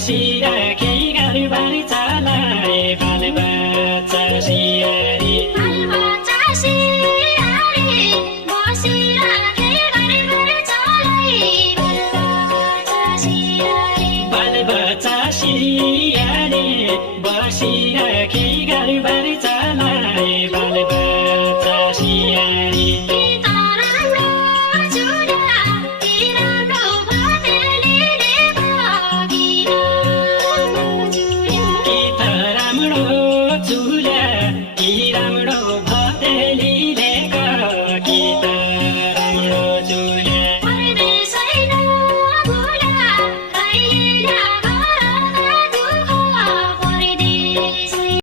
बसिराखे घरबार चलाए बालबच्चा सियारी बालबच्चा सियारी बसिराखे घरबार चलाए बालबच्चा सियारी बालबच्चा सियारी बसिराखे घरबार चलाए बालबच्चा सियारी कि त राम्रो चुला